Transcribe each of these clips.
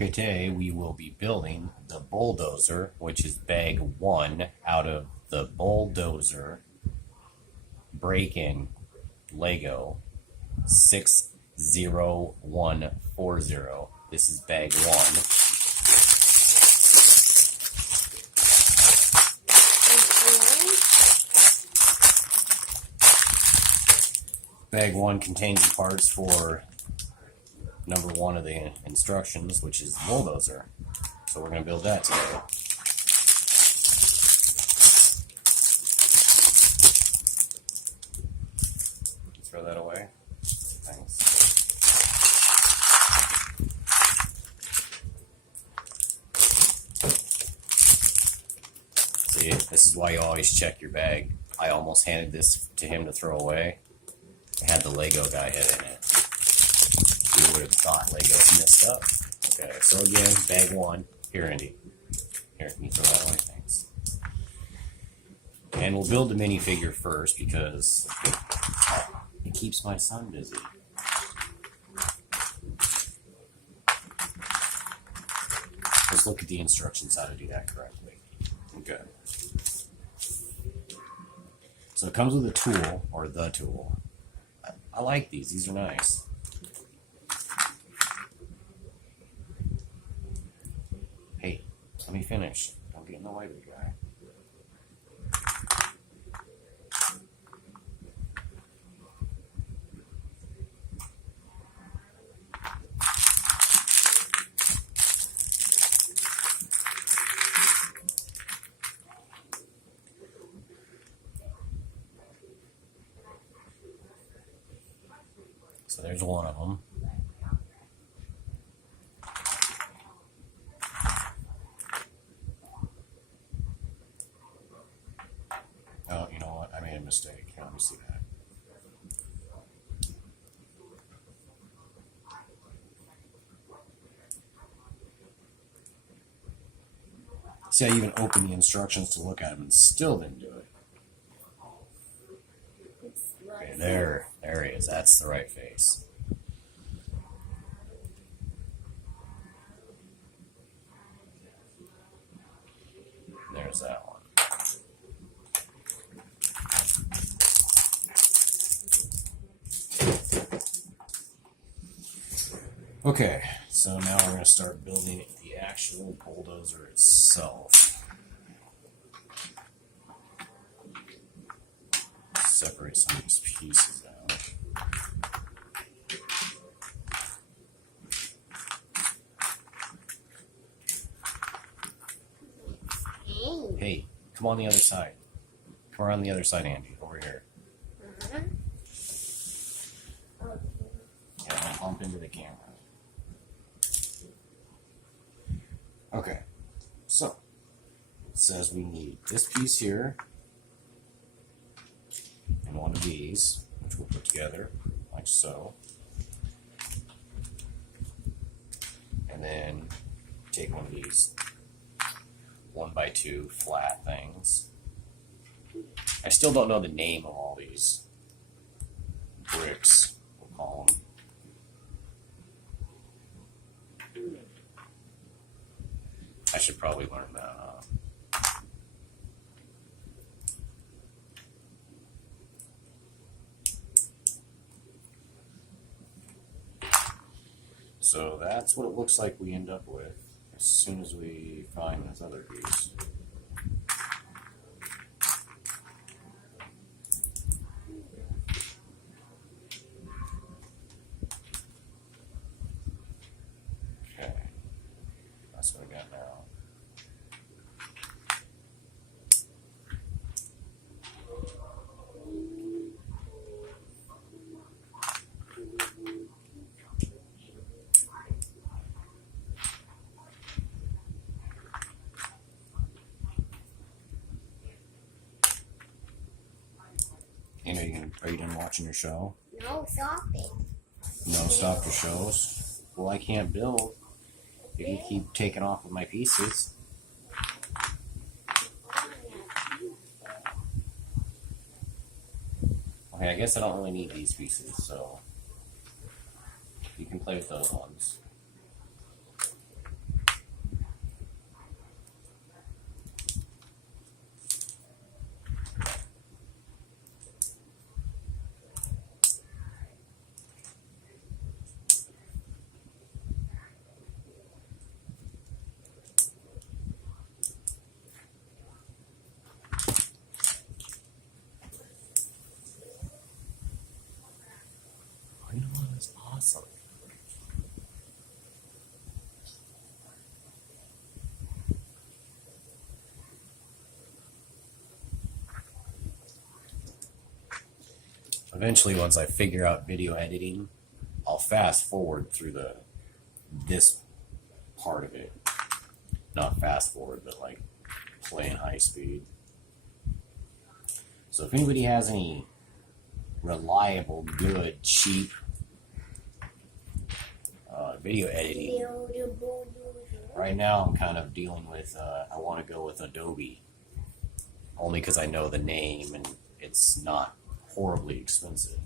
Okay, today we will be building the bulldozer, which is bag 1 out of the bulldozer break-in Lego 60140. This is bag 1. Bag 1 contains the parts for number 1 of the instructions, which is the bulldozer. So we're going to build that today. Throw that away. Thanks. See, this is why you always check your bag. I almost handed this to him to throw away. It had the Lego guy head in it. You would have thought Lego's messed up. Okay, so again, bag 1. Here, Andy. Here, can you throw that away? Thanks. And we'll build the minifigure first because it keeps my son busy. Let's look at the instructions how to do that correctly. Okay. So it comes with a tool, or the tool. I like these. These are nice. Hey, let me finish. Don't get in the way, big guy. So there's one of them. Oh, you know what? I made a mistake. Here, let me see that. See, I even opened the instructions to look at them and still didn't do it. Okay, there he is. That's the right face. There's that one. Okay, so now we're going to start building the actual bulldozer itself. Separate some of these pieces out. Hey, come on the other side. Come around the other side, Angie. Over here. Yeah, don't bump into the camera. Okay, so it says we need this piece here and one of these, which we'll put together like so. And then take one of these 1x2 flat things. I still don't know the name of all these bricks, we'll call them. I should probably learn that. So that's what it looks like we end up with as soon as we find this other piece. Okay, that's what I got now. Are you done watching your show? No, stop it. No, stop your shows. Well, I can't build if you keep taking off with my pieces. Okay, I guess I don't really need these pieces, so you can play with those ones. Awesome. Eventually, once I figure out video editing, I'll fast forward through this part of it. Not fast forward, but like play in high speed. So if anybody has any reliable, good, cheap video editing, right now I'm kind of dealing with, I want to go with Adobe. Only because I know the name and it's not horribly expensive.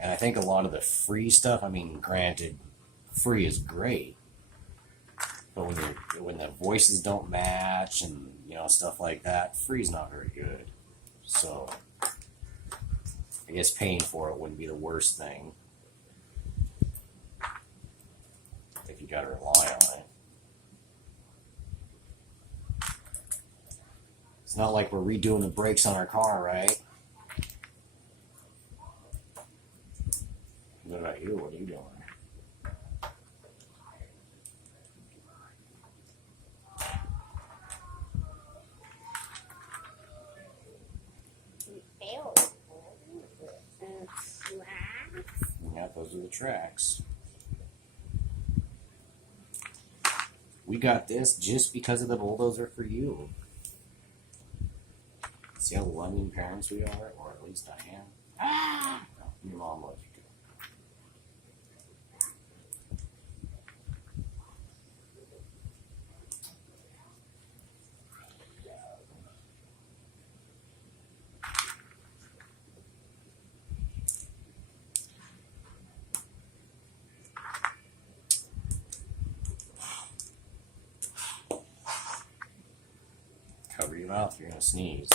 And I think a lot of the free stuff, I mean, granted, free is great, but when the voices don't match and stuff like that, free's not very good. So I guess paying for it wouldn't be the worst thing if you got to rely on it. It's not like we're redoing the brakes on our car, right? What about you? What are you doing? Yeah, those are the tracks. We got this just because of the bulldozer for you. See how loving parents we are, or at least I am. Ah! Your mom loves you too. Cover your mouth if you're going to sneeze.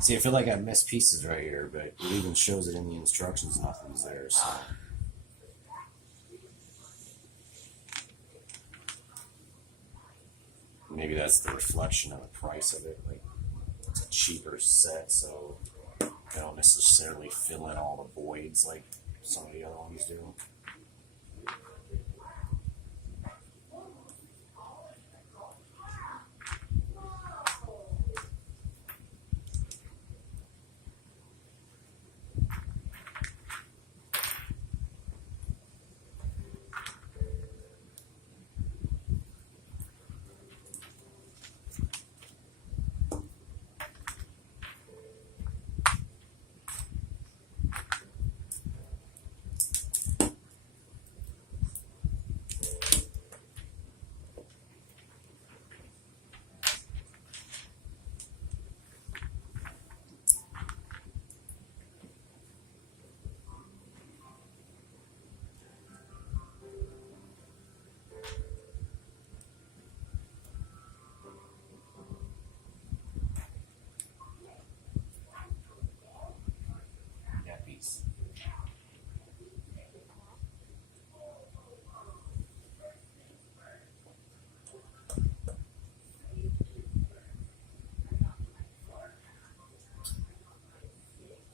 See, I feel like I missed pieces right here, but it even shows it in the instructions. Nothing's there, so. Maybe that's the reflection of the price of it. Like, it's a cheaper set, so they don't necessarily fill in all the voids like some of the other ones do.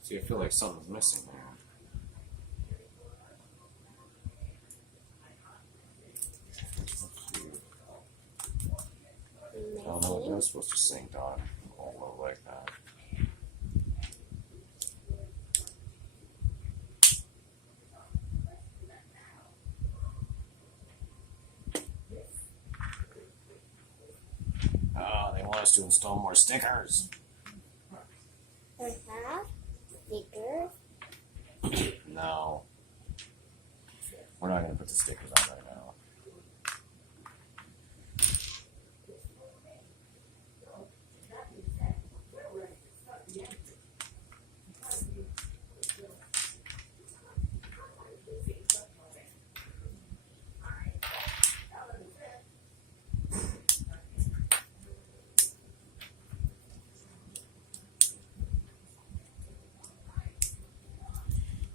See, I feel like something's missing there. Oh no, it was supposed to sync on all low like that. Oh, they want us to install more stickers. Stickers? No. We're not going to put the stickers on right now.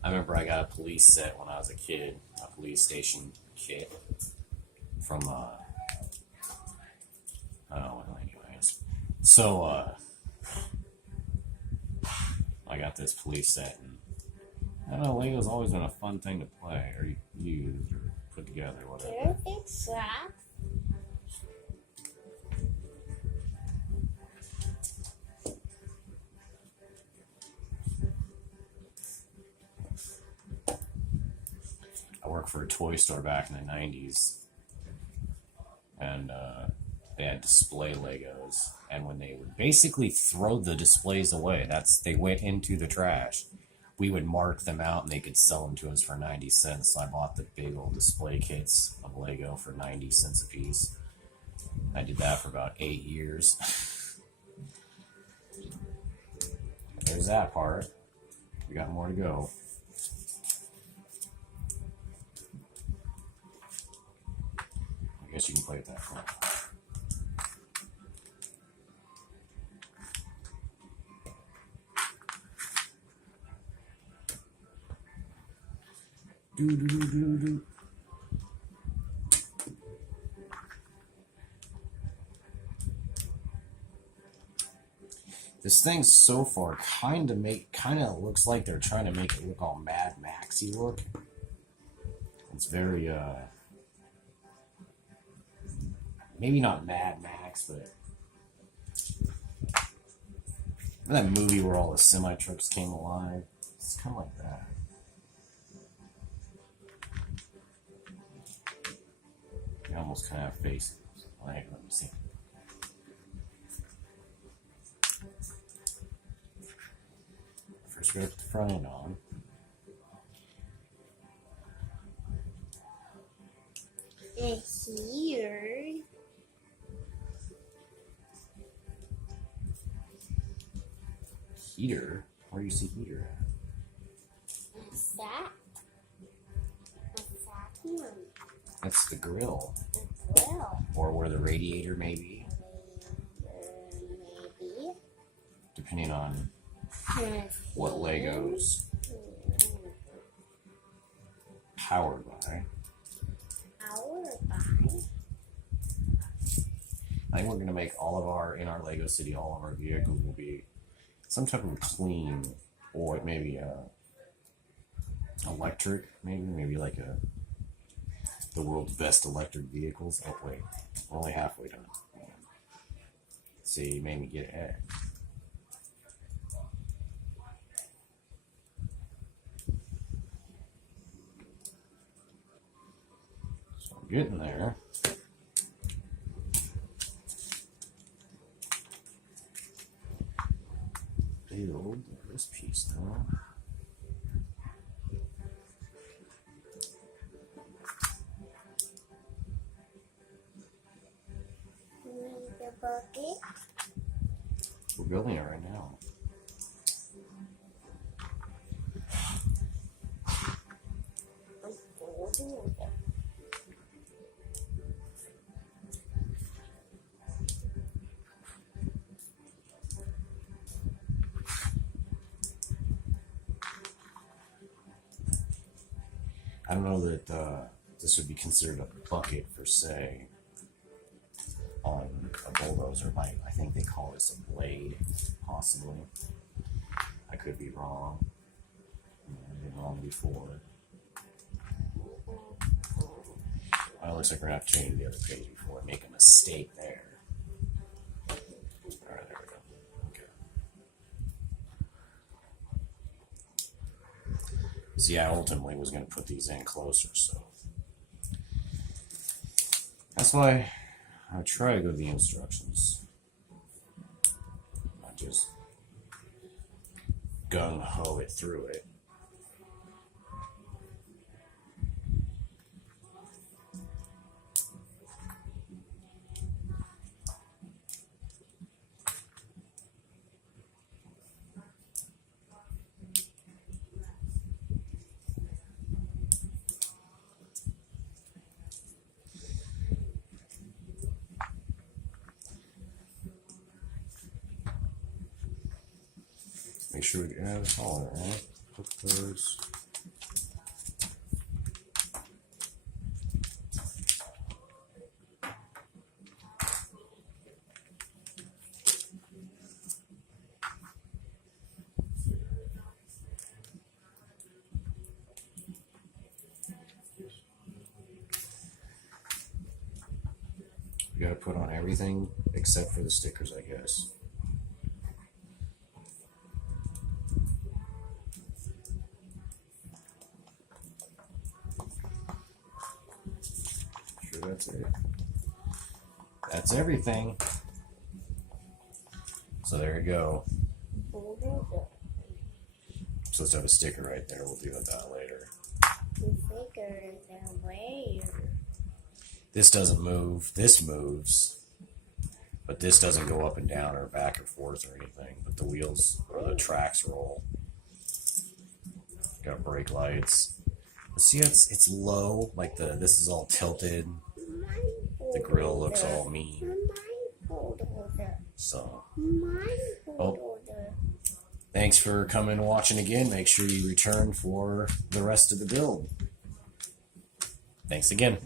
I remember I got a police set when I was a kid, a police station kit from, oh, well, anyways. So, I got this police set, and I don't know, Lego's always been a fun thing to play, or use, or put together, whatever. Do you think socks? I worked for a toy store back in the 90s, and they had display Legos, and when they would basically throw the displays away, they went into the trash, we would mark them out and they could sell them to us for 90 cents. So I bought the big old display kits of Lego for 90 cents a piece. I did that for about 8 years. There's that part. We got more to go. I guess you can play with that for now. Do. This thing so far kind of looks like they're trying to make it look all Mad Maxy look. It's very maybe not Mad Max, but that movie where all the semi trucks came alive. It's kind of like that. You almost kind of have faces. Let me see. First, we have to put the front end on. And here. Heater? Where do you see heater at? What's that? What's that here? That's the grill. The grill. Or where the radiator may be. Maybe. Depending on what Legos powered by. Powered by. I think we're going to make in our Lego City, all of our vehicles will be some type of clean, or maybe electric, maybe like the world's best electric vehicles. Oh wait, we're only halfway done. See, you made me get ahead. So I'm getting there. Build this piece now. Need the bucket. We're building it right now. I'm folding it. I don't know that this would be considered a bucket per se on a bulldozer. I think they call this a blade, possibly. I could be wrong. I've been wrong before. Well, it looks like we're going to have to change to the other page before I make a mistake there. Alright, there we go. Okay. See, I ultimately was going to put these in closer, so that's why I try to go to the instructions, not just gung-ho it through it. Make sure we have it all right. Put those You gotta put on everything except for the stickers, I guess. Sure, that's it. That's everything. So there you go. Bulldozer. Supposed to have a sticker right there. We'll deal with that later. The sticker is away. This doesn't move. This moves. But this doesn't go up and down or back and forth or anything. But the wheels or the tracks roll. Got brake lights. But see, it's low. Like this is all tilted. The grill looks all mean. So, thanks for coming and watching again. Make sure you return for the rest of the build. Thanks again.